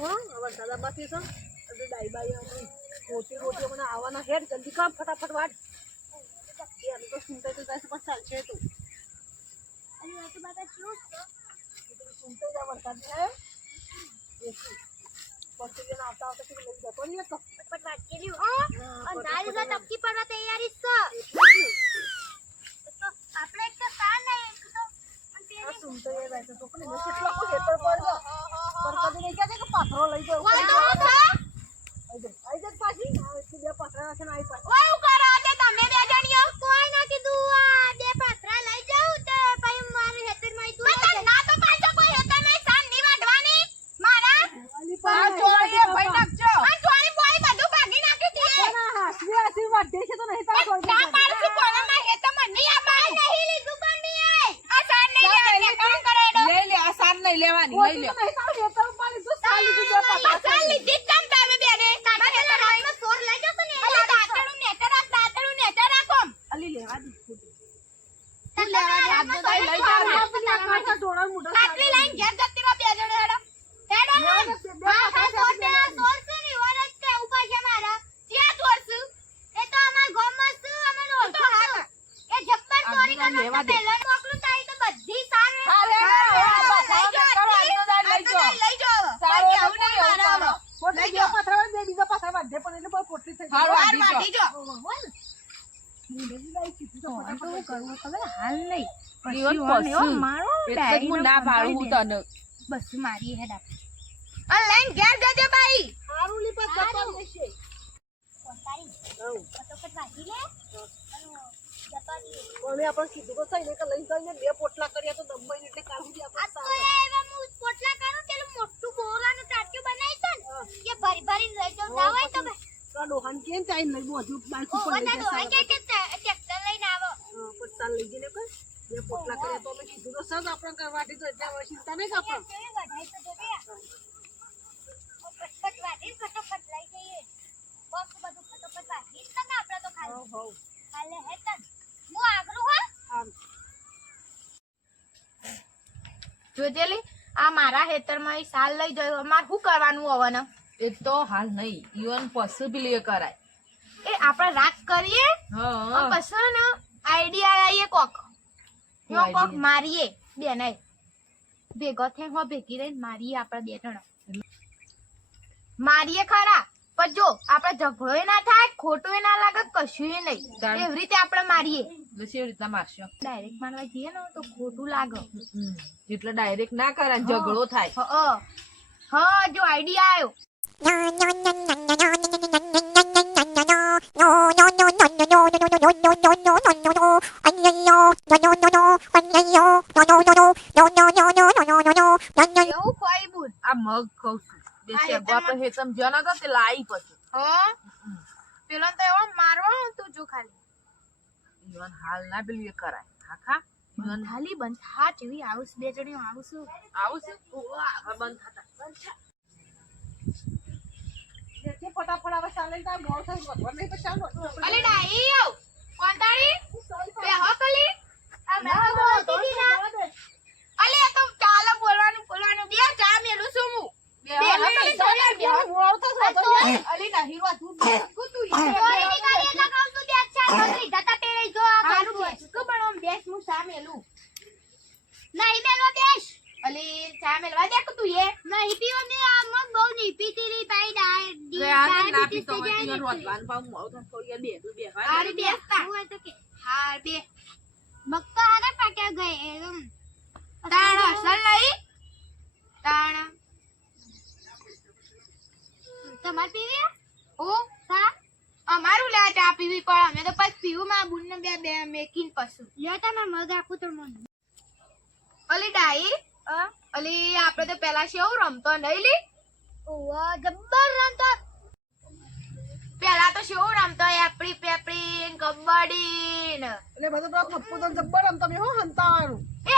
આવજો હો હવે દાદા બાકી છે. અને દાઈ બાઈ અમે મોટી મોટી મને આવવાના હેડ જલ્દી કામ ફટાફટ વાટ એ અમે તો સુનતા તો જાય છે પણ ચાલશે તો. સુનતા જા વરસાદ ને પછી જેને આવતા આવતા પેલું લઈ જતો નહીં તો અંધારી જો ટપકી પડવા તૈયારી છે. તો આપણે એક તો તાર નહીં એક તો અને આ પેલી સુનતા એ જાય તો પણ એને કેટલા કોઈ હેતર પડજો પણ કદી નહીં કહેજે કે પાથરો લઈ છે? આઈ જા પાછી. બે પાથરા રાખે ને આઈ પાછી ઓય હું કરો તે તમે બે જણીઓ કોઈ ના કીધું આ બે પાત્રા લઈ જાઉં તે પછી મારું હેતરમાં તું ના તો પાછો કોઈ હેતરમાં સાનની વાઢવાની મારા આલી આ પણ ચોળીએ ભાઈ નાખજો આ ચોરી બોરી બધું ભાગી નાખી દીએ ના હાસવી આશીર્વાદ દે છે તો નહીં તાર કોઈ ના પાડશું કોનામાં હેતરમાં નહીં આપાય નહીં લીધું પણ નહીં આ સાન નહીં લેવાની કોણ કરે એડો લઈ લે આ સાર નહીં લેવાની લઈ લે નહીં તાર હેતર પાડી તું સાલી તું બે પાથરા સાલ લીધી જ તમ તમે બેને મારે તો રાતનો સોર લઈ જશો ને અલે દાતણું નેટર રાખ દાતણું નેટર રાખો અલી લેવા દે તું લેવા દે આજ તો તારી લઈ જાવ ને. આ પેલી આ કાંઠા જોડા મોઢા કાટલી લઈને ઘેર જતી રહો બે જણ હેડો હેડો ને બે હા હા પાથરા સોર છે આ સોર છે ને ઓર જ છે ઉપર છે મારા ક્યાં સોર છે એ તો અમાર ગામમાં છે અમાર ઓળખો હા એ જબ્બર ચોરી આજનો કરવાનો લેવા તો દે. પહેલો મોકલું તારી તો બધી સાર અરે, અરે, બસ, હવે કરો, આજનો દાડ લઈ જાઓ. લઈ જાઓ સારો કોઈ એવું કેવું નહીં નહીં, મારા એવું કરો. પોટલી બે પાથરા વાળી, બે બીજા પાથરા વાળી દે, પણ એટલે બહુ પોટલી થઈ હારું, જાય. આ વાઢી જો જીવન પશુ. એટલે જ હું ના પાડું હું તને. બસ મારી હેડ આપ અ ઘેર જજે ભાઈ. પાછ ને સારું. એવા હું પોટલા કરું પેલું મોટું બોરાનું ટાટિયું બનાવી છે કે ભરી ભરી લઈ હોય તો ભાઈ તો આ ડોહાને કેમ ચાઈ નહીં બધું ઉપર ઓવા લઈ ના જાય ડોહા કે કે ટ્રેક્ટર લઈને આવો હા, પછી તાર લઈ જઈને કોઈ બે પોટલા કર્યા તો અમે કીધું તો સજ આપણે કરવાથી તો એટલે હવે ચિંતા નહીં આપણે. કેવી વઢાઈ આ. ઓ ફટફટ વાઢી લઈ જઈએ. બસ બધું ફટોફટ વાઢી જ તને આપણે તો ખાલી. હઉ, હઉ. કાલે હે તન. હું આગળ હો. હારું. જોજેલી આ મારા ખેતરમાં સાલ લઈ જયો અમાર શું કરવાનું હવે એ તો હાલ નહીં. ઈવન એ કરાય. એ આપણે રાગ કરીએ? હા. પછી ને આઈડિયા આવીએ કોક યો કોક? મારીએ બેનાય ભેગો થઈ હો ભેગી રહીને મારીએ આપણે બે જણા મારીએ ખરા પણ જો આપણે ઝઘડો ના થાય ખોટું ના લાગે કશું નહીં એવી રીતે આપણે મારીએ કેવી રીતના મારશો ડાયરેક્ટ મારવા જઈએ ને તો ખોટું લાગે એટલે ડાયરેક્ટ ના કરે ઝઘડો થાય હ હા જો આઈડિયા આવ્યો એવું શેગો હેતરમાં- આપણે હેતમ જ્યાં ના ગયો તે લાઈ પછી હા? પેલો તો એવો મારવા તું જો ખાલી. ઈવન હાલ ના પેલી એ કરાય. હા ખા. ઈવન ખાલી બંધ હા જેવી આવું બે જણી આવું છું. આવું છે? બંધ થતા. છે ફટાફટ આવે ચાલે તાર મોડું થાય, વધવાનું નહીં પછી ચાલો. અલે ડાઈ આવ. કોંતાળી બે હો કલી. આ મેં બોલતી હતી ના અલે તો ચાલો બોલવાનું બોલવાનું. બે ચા મેલું છું હું. મક્કા હારે પાક્યા ગયે એમ. તાણ અસલ લઈ તાણ. તમાર પીવી ઓ હા અમારું લે ચા પીવી પણ અમે તો પછી પીવું માં બુન બે બે મેકીન પસુ યો તમે મગ આપું તો મને. અલી ડાઈ અલી આપણે તો પેલા શેવ રમતો નહીં લી? ઓવા જબ્બર રમતો. પેલા તો શું રમતો એપડી પેપડી કબડ્ડી ને એટલે બધું તો ખપ્પુ તો જબ્બર રમતો તમે હો હંતાવાનું. એ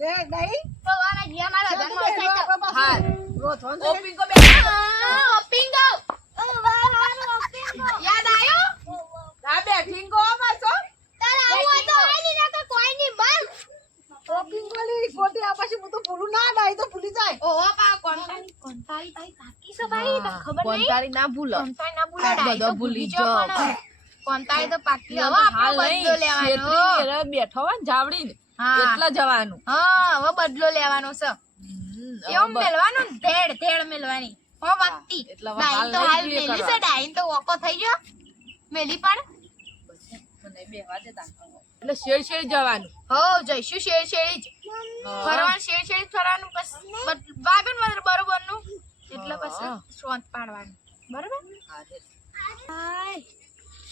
લે નહીં. તો વાના જીયા મારા ચાલ જન્મ તું બેઠો, આપણે પાછું હાલ. રોધવાનું છે. ઓપિંગ કો ઓપિંગો યાદ આયો? આ બેઠી ગો પાછો તારે આવું તો આઈ ની કોઈ ની આ પછી હું તો ભૂલું ના ડાય તો ભૂલી જાય. ઓહો પા કોંતારી કોંતારી તારી કાકી છો ભાઈ તને ખબર નહીં? કોંતારી ના ભૂલો. કોંતારી ના ભૂલા બધો ભૂલી ભૂલી જાઓ. કોંતારી તો પાકી હવે આપણો બદલો લેવાનો. બેઠો હોય હા. એટલા જવાનું. હા હવે બદલો લેવાનો છે. એવું. મેલવાનું ને ધેડ ધેડ મેલવાની. હો હાલ ડાઈન તો હાલ મેલી છે ડાઈન તો ઓકો થઈ ગયો. મેલી પણ. એટલે શેર શેર જવાનું. હો જઈશું શેર શેર જ. ફરવાનું શેર શેર ફરવાનું બસ. વાગન વાગણ બરોબરનું એટલે પછી. શોંત પાડવાનું. બરોબર.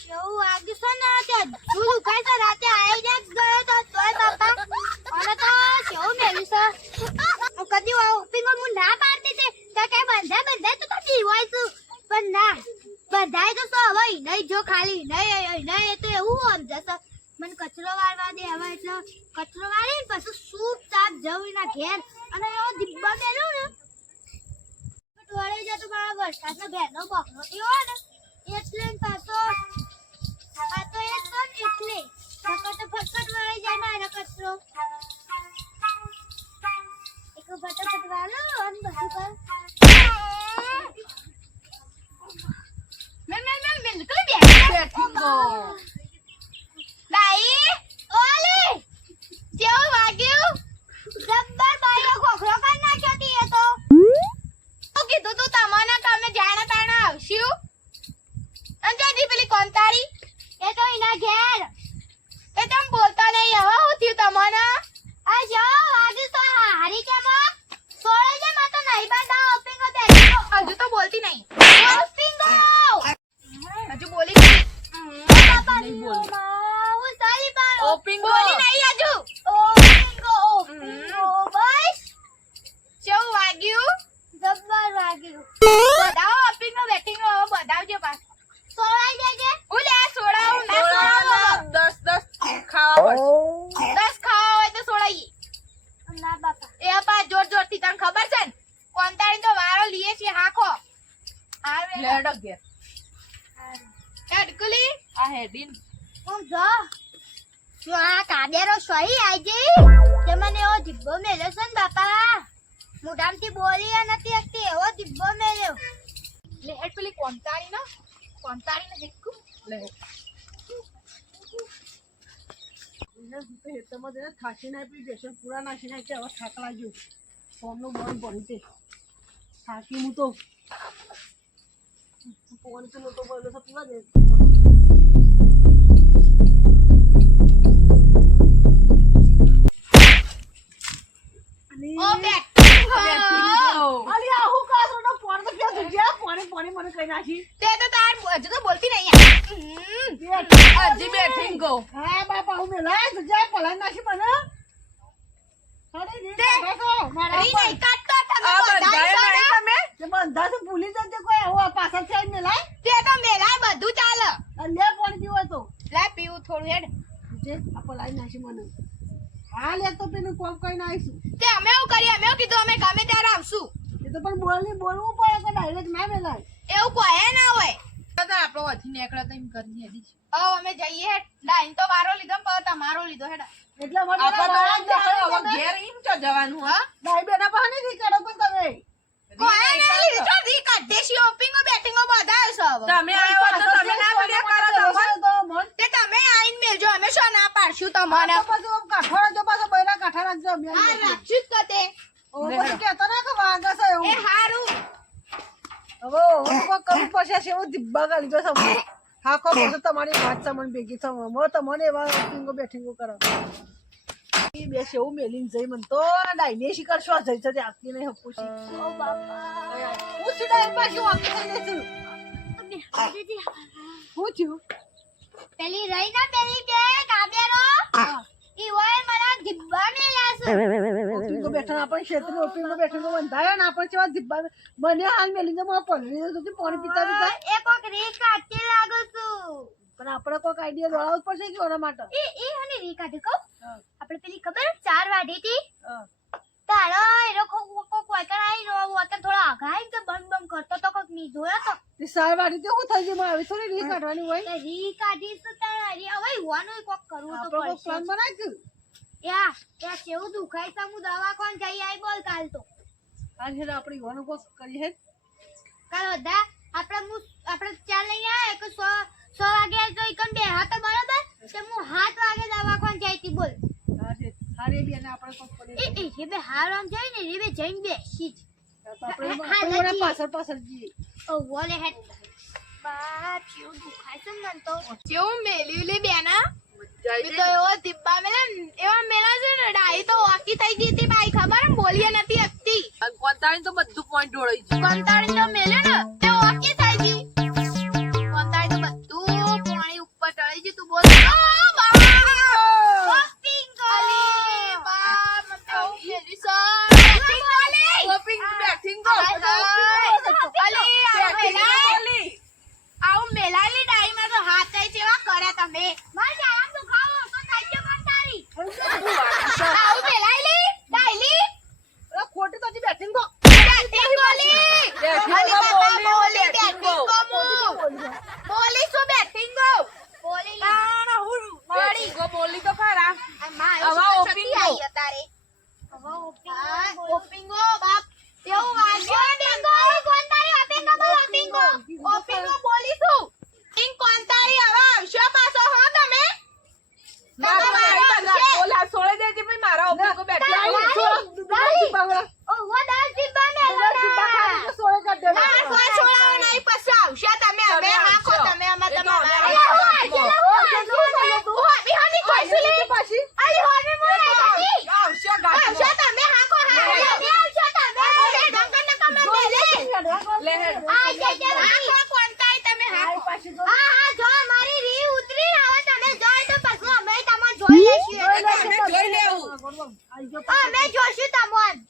એવું વાગ્યું છે ને ત્યાં જુદું દુખાય રાતે આવી જ ગયો તો તોય બાપા અને તો કેવું મેલ્યું છે હું કદી ઓપિંગો હું ના પાડતી હતી તો કે બંધા બંધા તો તો દીવાય તું પણ ના બંધાય તો સો હવે નહીં જો ખાલી નહીં નહીં એ તો એવું સમજે છે મને કચરો વાળવા દે હવે એટલે કચરો વાળી ને પછી સૂપ સાપ જવું એના ઘેર અને એવો દિબ્બા મેલ્યો ને ટોળે જતો મારા વરસાદનો ભેનો બકરો થયો ને એટલે ને પાછો આ તો એ તો ને એટલે નકર તો ફટફટ વળી જાય મારો કચરો એક ફટાફટ વાળો અને બધું કર મેં મેં મેં બિલકુલ બેઠી ગો દાઈ ઓલી કેવું વાગ્યું જબ્બર બાઈનો ખોખરો કરી નાખ્યો તી એ તો શું કીધું તું તમને કે અમે જાણે તાણે આવશું અને જોજી પેલી કોંતાળી એ તો એના ઘેર એ તમ બોલતા નહીં હવે હું થયું તમને આ જો વાગ્યું તો હારી કેમ સોળે જે માં તો નહીં બાંધા ઓપિંગો બેઠો હજુ તો બોલતી નહીં ઓપિંગો હજુ બોલી નહીં બાપા નહીં બોલી. હું સારી ઓપિંગો. બોલી નહીં હજુ ઓપિંગો ઓપિંગો બસ કેવું વાગ્યું? જબ્બર વાગ્યું. બતાવો ઓપિંગો બેટિંગો હવે બધાવજો પાછ. સોળાઈ દેજે હું લે સોળાવું ના સોળાવું દસ દસ ખાવા પડશે. દસ ખાવા હોય તો ના બાપા. એ પા જોર જોરથી તને ખબર છે ને? કોંતાળી તો વારો લીએ છે હાખો. આવે લેડો આ હેડીન. હું જો. જો આ કાબેરો આઈ ગઈ? તે મને એવો દિબ્બો મેલ્યો છે ને બાપા? મોઢામાંથી બોલી નથી શકતી એવો દિબ્બો મેલ્યો. લે, હેડ પેલી કોંતાળી ના. કોંતાળી ને હેડકું લે થાકી ના પી બેસન પૂરા નાખી નાખી, હવે થાકલા ગયું ફોનનું બંધ પડી તે થાકી હું તો. ફોન તો નતો બોલ્યો તો પીવા દે. ભૂલી જાય કોઈ એવો પાછળ છે મેલાય તે તો મેલાય બધું ચાલે. લે પાણી પીવો તો. લે પીવું થોડું હેડ. જે આ પલાઈ નાખી મને. હાલ એ તો પેલું કોમ કરીને આવીશું. તે અમે એવું કરીએ અમે એવું કીધું અમે ગમે ત્યારે આવશું એ તો પણ બોલી બોલવું પડે કે ડાયરેક્ટ ના મેલાય એવું કોઈ ના હોય. તો આપણો હજી નીકળે તો એમ કરી હેડી છે. અમે જઈએ ડાઈન તો મારો લીધો ને પછી તમારો લીધો હેડા એટલે મને જવાનું, હા ઘેર એમ ચો જવાનું હા બેના પાસે નહીં કરો પણ તમે. કોઈ ના લીધો રી કાઢેશી ઓપિંગો બેટિંગો બધા આવશે તમે આવ્યો તો તમે ના વીડિયો કરો તો મન. તો મન. તે તમે આઈન મેલજો અમે શું ના પાડશું તમને. તો કાઠો રાખજો પાછો બૈરા કાઠા રાખજો બે હા રાખશું જ કતે ઓ પછી કહેતા ના કે વાગે છે એ એવું હારું. હવે હું કોઈ કરવું પડશે છે એવું દિબ્બા ગાલી જો તમે હાખો પછી તમારી વાત છે ભેગી થવા. મો તમને એવા પિંગો બેઠીંગો કરો. ઈ બે છે મેલીને જઈ મને તો ડાઈને શું જઈ છે આપતી નહીં હપુશી ઓ બાપા. હું છું ડાયર પાછી વાંકી થઈ લેશું હું થયું પેલી રહી ના પેલી બે કાબેરો ઈ હોય મારા જીબ્બાને લાસ છે. ઓપિંગો બેઠા ને આપણને ક્ષેત્રે ઓપિંગો બેઠીને બંધાય ને આપણ કેવા જીબ્બા મને હાલ મેલીને મને પલળી દીધું હતું પાણી પિતા પીતા એક કોક રી કાઢતી લાગો છું. પણ આપણે કોઈક આઈડિયા દોડાવવો પડશે કે ઓના માટે? એ એ અને રી કાઢી કહું. આપણે પેલી ખબર? ચાર વાડી હતી તારો એરો કોક કોક વાકર આઈ રો વાકર થોડા આઘાઈ તો બમ બમ કરતો તો કોકની જોયો તો. તે ચાર વાડી તો શું થઈ ગયું મારે થોડી રી કાઢવાની હોય. તે રી કાઢી તો તારે રી હવે હોવાનું કોક કરવું તો આપણે પડશે. પ્લાન બનાવ્યું યા યા કેવું દુખાય છે હું દવાખાન જઈ આઈ બોલ કાલ તો. કાલ છે આપણે યુવાનો કોક કરીએ. હે. કાલ બધા? આપણે હું આપણે ચાર લઈને આયા કે સો સો વાગે તો એકન બે હા તો બરાબર? તે હું સાત વાગે દવાખાન જાય હતી બોલ. હારે બી અને આપણે કોક કરીએ. એ એ બે હાર આમ ને રે જઈને બેસી જ. તો આપણે એમાં- હા, આપણે ઓના નથી. પાછળ પાછળ જઈએ. ઓ વોલે હેડ. બા કેવું દુખાય છે ને તો. કેવું મેલ્યું લે બેના. તો એવો મેલા એવા મેલા છે ને ડાઈ તો વાકી થઈ ગઈ હતી બાઈ ખબર? બોલીએ નથી હતી કોંતાળી તો બધું પોઈન્ટ ઢોળાઈ ગયું તો મેલ્યો ને તે વાકી થઈ ગઈ કંટાળી તો બધું પાણી ઉપર ચડી ગયું તું બોલ આ બા! અલી, બા, મને તો આવું મેલ્યું છે. બેઠી ગોલી. શોપિંગ બેઠિંગ ગો અલી, આવું મેલાય. આવું મેલાયેલી ડાઈમાં તો હાથ થાય છે, એવા કરે તમે માર જામ દુખાવો તો થઈ ગયો કંટાળી આવું મેલાયેલી ડાયલી અરે ખોટી તો હજી બેઠી ગો. બેઠી ગોલી બેઠી અલી, ગો, બાપા, બોલી, બોલી, બેઠી બેઠી ગો. ગો હું. બોલી શું બેઠી ગો બોલી તાણ હું મળી બેઠી ગો બોલી તો ખરા આ માં હવે શું ઓપિંગો. છતી આઈ અતારે હવે ઓપી આ ઓપિંગો બાપ એવું વાગ્યો ઓપિંગો કોંતારી ઓપિંગો બોલ ઓપિંગો ઓપિંગો બોલી શું ઇન કોંતારી હવે આવશો પાછો હો તમે મારા તમે ભાઈ બધા આવશે. ઓલા સોળે દેજે ભઈ મારા ઓપિંગો બેઠા લાઈ, છોડ, દસ ટીપા વાળા. ઓ વો દાસ દીબા ને દસ ટીપા ખાલી તો સોળે કાઢી દેવા. ના કોઈ છોડાવો નહીં પછી આવશે તમે હવે તમે હાંકો આવશો. તમે આમાં એ તમે તો અમે અલી, આવશું. હું આવશે, હું આવશે. હું આવી હાની ખોઈશું લે. પાછી અલી, હોને હું આવી હતી. આવશે આવશે ગાંઠમાં. તમે હાંકો હાંકો. તમે આવશો તમે. એ ઢંકણ ને કમર દે લે. લે હેડ. આ જે જે હાંકો કોણતાઈ તમે હાંકો. પાછી તો હા હા જો મારી રી ઉતરી ને હવે તમે જોઈ તો પછી અમે તમને જોઈ લેશું અમે જોઈ લેવું. આઈ ગયો અમે જોશું તમને